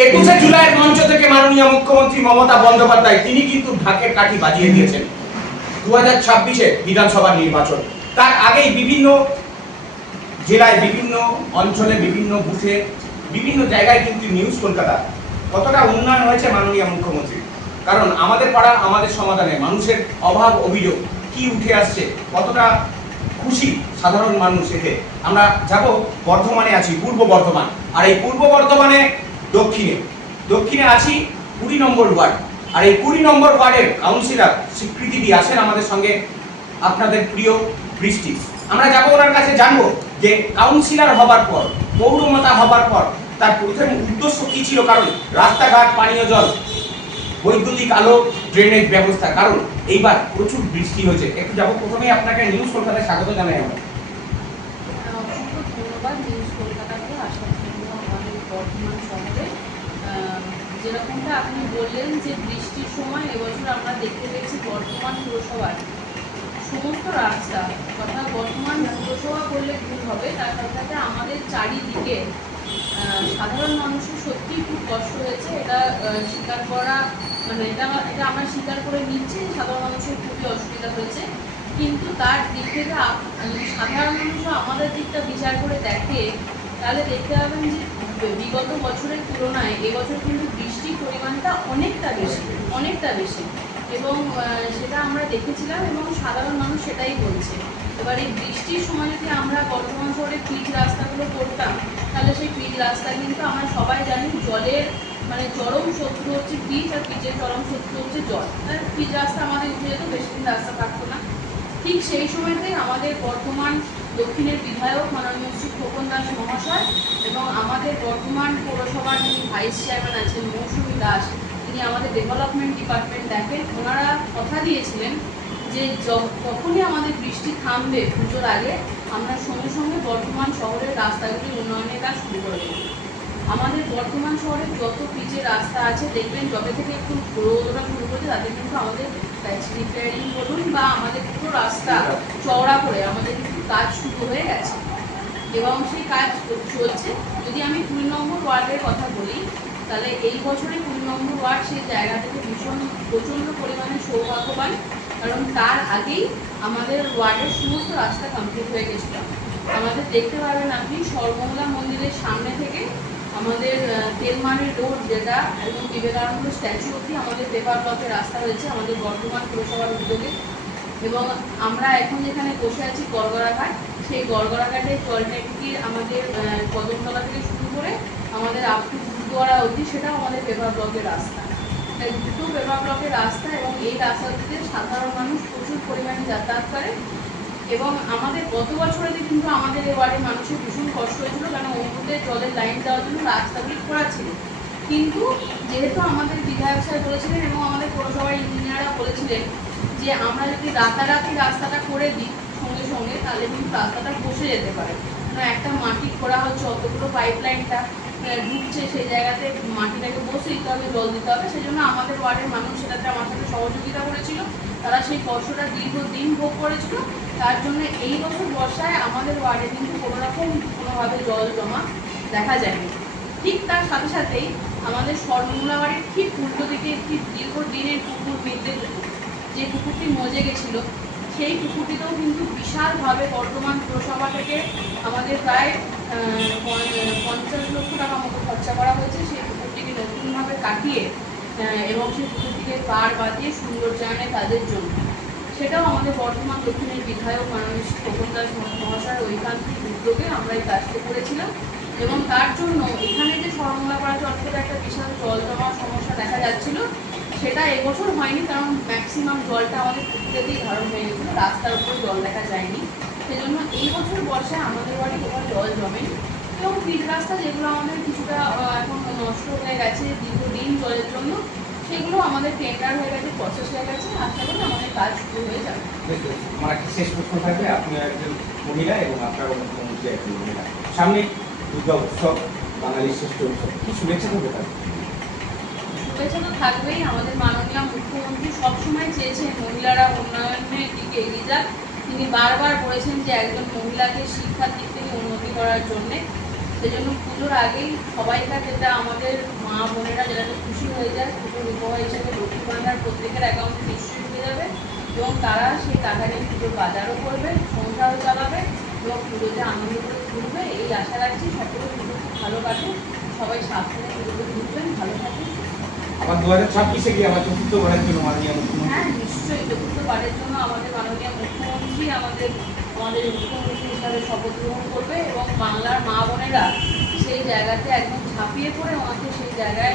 একুশে জুলাইয়ের মঞ্চ থেকে মাননীয় মুখ্যমন্ত্রী মমতা বন্দ্যোপাধ্যায়, তিনি কিন্তু ঢাকের কাঠি বাজিয়ে দিয়েছেন। দু হাজার ছাব্বিশে বিধানসভা নির্বাচন। তার আগেই বিভিন্ন জেলায়, বিভিন্ন অঞ্চলে, বিভিন্ন বুথে, বিভিন্ন জায়গায় কিন্তু নিউজ কলকাতা। কতটা উন্নয়ন হয়েছে মাননীয় মুখ্যমন্ত্রী? কারণ আমাদের পাড়া আমাদের সমাধানে মানুষের অভাব, অভিযোগ কি উঠে আসছে, কতটা খুশি সাধারণ মানুষ এতে। আমরা যাব বর্ধমানে আছি, পূর্ব বর্ধমান। আর এই পূর্ব বর্ধমানে দক্ষিণে। দক্ষিণে আছি কুড়ি নম্বর ওয়ার্ড। আর এই কুড়ি নম্বর ওয়ার্ডের কাউন্সিলর স্বীকৃতি দিয়ে আসেন আমাদের সঙ্গে আপনাদের প্রিয় বৃষ্টি। আমরা যাব ওনার কাছে জানব যে কাউন্সিলর হবার পর, পৌরমাতা হবার পর, তার প্রথম উদ্দেশ্য কি ছিল? কারণ রাস্তাঘাট, পানীয় জল, বৈদ্যুতিক আলো ড্রেনেজ ব্যবস্থা। কারণ এইবার প্রচুর বৃষ্টি হয়েছে। একটু যাব প্রথমে আপনাকে নিউজ কলকাতায় স্বাগত জানাই আমরা। ধন্যবাদ। নিউজ আসার জন্য আমাদের শহরে যেরকমটা আপনি বললেন যে বৃষ্টির সময় এবছর আমরা দেখতে পেয়েছি বর্ধমান পুরসভার সমস্ত রাস্তা, অর্থাৎ বর্তমান পুরসভা করলে ভুল হবে, তার সাথে আমাদের চারিদিকে সাধারণ মানুষের সত্যিই খুব কষ্ট হয়েছে। এটা স্বীকার করা মানে এটা এটা আমরা স্বীকার করে নিচ্ছি, সাধারণ মানুষের খুবই অসুবিধা হয়েছে। কিন্তু তার দিক থেকে আপ- সাধারণ মানুষও আমাদের দিকটা বিচার করে দেখে, তাহলে দেখতে পাবেন যে বিগত বছরের তুলনায় এবছর কিন্তু বৃষ্টির পরিমাণটা অনেকটা বেশি অনেকটা বেশি। এবং সেটা আমরা দেখেছিলাম এবং সাধারণ মানুষ সেটাই বলছে। এবার এই বৃষ্টির সময় যদি আমরা বর্তমান শহরে পিচ রাস্তাগুলো করতাম, তাহলে সেই পিচ রাস্তা কিন্তু আমরা সবাই জানি জলের মানে চরম শত্রু হচ্ছে পিচ আর পিচের চরম শত্রু হচ্ছে জল। আর পিচ রাস্তা আমাদের উঠে যেত বেশি দিন রাস্তা থাকতো না, ঠিক সেই সময়তে আমাদের বর্তমান দক্ষিণের বিধায়ক মাননীয় শ্রী খোকন দাস মহাশয় এবং আমাদের বর্তমান পৌরসভার যিনি ভাইস চেয়ারম্যান আছেন মৌসুমী দাস, তিনি আমাদের ডেভেলপমেন্ট ডিপার্টমেন্ট দেখেন। ওনারা কথা দিয়েছিলেন যে যখনই আমাদের বৃষ্টি থামবে পুজোর আগে, আমরা সঙ্গে সঙ্গে বর্তমান শহরের রাস্তাগুলি উন্নয়নের কাজ শুরু করে দেবো। আমাদের বর্তমান শহরে যত পিচের রাস্তা আছে, দেখবেন যবে থেকে একটু রোদ ওঠা শুরু করেছে, তাতে কিন্তু আমাদের রিপেয়ারিং বলুন বা আমাদের পুরো রাস্তা চওড়া করে, আমাদের কাজ শুরু হয়ে গেছে এবং সেই কাজ চলছে। যদি আমি কুড়ি নম্বর ওয়ার্ডের কথা বলি, তাহলে এই বছরে কুড়ি নম্বর ওয়ার্ড সেই জায়গা থেকে ভীষণ প্রচণ্ড পরিমাণে সৌভাগ্যবান কারণ তার আগেই আমাদের ওয়ার্ডের সমস্ত রাস্তা কমপ্লিট হয়ে গেছিল। আমাদের দেখতে পাবেন আপনি সর্বমঙ্গলা মন্দিরের সামনে থেকে আমাদের তেলমারি রোড যেটা এবং বিবেকানন্দ স্ট্যাচু অব্দি আমাদের পেপার ব্লকের রাস্তা হয়েছে আমাদের বর্ধমান পুরসভার উদ্যোগে। এবং আমরা এখন যেখানে বসে আছি গড়গড়াঘাট সেই গড়গড়াঘাটের জল ট্যাঙ্কি আমাদের কদমতলা থেকে শুরু করে আমাদের আপটু গুরুদুয়ারা অবধি সেটাও আমাদের পেপার ব্লকের রাস্তা। দুটো পেপার ব্লকের রাস্তা এবং এই রাস্তাটিতে সাধারণ মানুষ প্রচুর পরিমাণে যাতায়াত করে এবং আমাদের গত বছরে কিন্তু আমাদের এই ওয়ার্ডের মানুষের ভীষণ কষ্ট হয়েছিল, কারণ ওই জলের লাইন দেওয়ার জন্য রাস্তাগুলি খোলা ছিল। কিন্তু যেহেতু আমাদের বিধায়ক সাহেব বলেছিলেন এবং আমাদের পৌরসভার ইঞ্জিনিয়াররা বলেছিলেন যে আমরা যদি রাতারাতি রাস্তাটা করে দিই সঙ্গে সঙ্গে, তাহলে কিন্তু রাস্তাটা বসে যেতে পারে। কারণ একটা মাটি খোঁড়া হচ্ছে, অতগুলো পাইপ লাইনটা ঢুকছে সেই জায়গাতে মাটিটাকে বসে দিতে হবে, জল দিতে হবে। সেই জন্য আমাদের ওয়ার্ডের মানুষ সেটাতে আমার সাথে সহযোগিতা করেছিল। তারা সেই কষ্টটা দীর্ঘদিন ভোগ করেছিল। তার জন্য এই বছর বর্ষায় আমাদের ওয়ার্ডে কিন্তু কোনো রকম কোনোভাবে জল জমা দেখা যায়নি। ঠিক তার সাথে সাথেই আমাদের সর্বমূলা বাড়ির ঠিক উল্টো দিকে একটি দীর্ঘদিনের পুকুর বিদ্যুৎ যে পুকুরটি মজে গেছিল, সেই পুকুরটিতেও কিন্তু বিশালভাবে বর্তমান পুরসভা থেকে আমাদের প্রায় পঞ্চাশ লক্ষ টাকা মতো খরচা করা হয়েছে। সেই পুকুরটিকে নতুনভাবে কাটিয়ে এবং সেই পুকুরটিকে পার বাঁধিয়ে সৌন্দর্যায়নের কাজের জন্য। সেটাও আমাদের বর্তমান দক্ষিণের বিধায়ক মাননীয় খোকন দাস মহাশয়ের ঐকান্তিক উদ্যোগে আমরা এই কাজটি করেছিলাম। এবং তার জন্য এখানে যে সরমঙ্গলাপাড়া চত্বরে একটা বিশাল জল জমার সমস্যা দেখা যাচ্ছিল, সেটা এবছর হয়নি, কারণ ম্যাক্সিমাম জলটা আমাদের পুকুরেতেই ধারণ হয়ে গেছিল, রাস্তার উপরে জল দেখা যায়নি। সেজন্য এই বছর বর্ষায় আমাদের বাড়ি কোথাও জল জমে এবং পিচ রাস্তা যেগুলো আমাদের কিছুটা এখন নষ্ট হয়ে গেছে, দীর্ঘদিন জলের জন্য, সেগুলো আমাদের টেন্ডার হয়ে গেছে প্রসেস হয়ে গেছে, আশা করি আমাদের কাজ শুরু হয়ে যাবে। আমার একটা শেষ প্রশ্ন থাকবে? আপনি একজন মহিলা এবং আপনার মুখ্যমন্ত্রী একজন মহিলা। সামনে দুর্গা উৎসব বাঙালির শ্রেষ্ঠ উৎসব কি শুভেচ্ছা থাকবে তার। আমাদের মাননীয় মুখ্যমন্ত্রী সবসময় চেয়েছেন মহিলারা উন্নয়নের দিকে এগিয়ে যাক। তিনি বারবার বলেছেন যে একজন মহিলাকে শিক্ষার দিক থেকে উন্নতি করার জন্যে। সেজন্য পুজোর আগেই আমাদের মা বোনেরা যেটাতে খুশি হয়ে যায়, পুজোর উপহার হিসেবে লক্ষ্মী ভাণ্ডার প্রত্যেকের অ্যাকাউন্টে যাবে। এবং তারা সেই টাকা নিয়ে পুজোর বাজারও করবে সংসারও চালাবে এবং পুজোতে আনন্দ করে ঘুরবে এই আশা রাখছি সকলে পুজো খুব ভালো কাটুক সবাই সাবধানে পুজোতে ঘুরবেন ভালো থাকুন আবার দু হাজার গিয়ে আবার চতুর্থবারের জন্য মাননীয় হ্যাঁ নিশ্চয়ই। চতুর্থবারের জন্য আমাদের মাননীয় মুখ্যমন্ত্রী আমাদের আমাদের মুখ্যমন্ত্রী হিসাবে শপথ গ্রহণ করবে এবং বাংলার মা বোনেরা সেই জায়গাতে একদম ঝাঁপিয়ে পড়ে ওনাকে সেই জায়গায়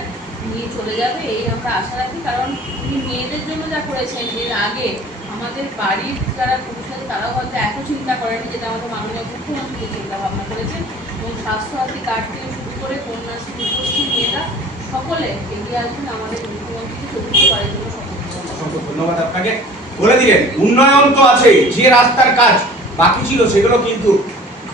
নিয়ে চলে যাবে, এই আমরা আশা রাখি। কারণ উনি মেয়েদের জন্য যা করেছেন, এর আগে আমাদের বাড়ির যারা পুরুষ আছে, তারাও হয়তো এত চিন্তা করেনি যেটা আমাদের মাননীয় মুখ্যমন্ত্রী চিন্তা ভাবনা করেছেন। এবং স্বাস্থ্যসাথী কার্ড থেকে শুরু করে কন্যাশ্রী বলে দিলেন, উন্নয়ন তো আছে, যে রাস্তার কাজ বাকি ছিল সেগুলো কিন্তু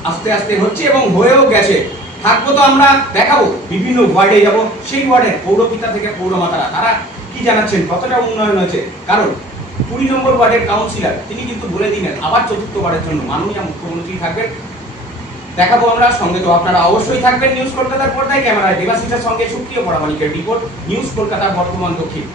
আস্তে আস্তে হচ্ছে এবং হয়েও গেছে। থাকব তো আমরা, দেখাবো, বিভিন্ন ওয়ার্ডে যাব। সেই ওয়ার্ডের পৌরপিতা থেকে পৌরমাতারা, তারা কি জানাচ্ছেন? কতটা উন্নয়ন হয়েছে? কারণ কুড়ি নম্বর ওয়ার্ডের কাউন্সিলর, তিনি কিন্তু বলে দিলেন, আবার চতুর্থ চতুর্থবারের জন্য মাননীয় মুখ্যমন্ত্রী থাকবেন। দেখাবো আমরা, সঙ্গে তো আপনারা অবশ্যই থাকবেন নিউজ কলকাতার পর্দায়। ক্যামেরায় দেবাশিসের সঙ্গে সুপ্রিয় পরামানিকের রিপোর্ট নিউজ কলকাতার বর্তমান দক্ষিণ।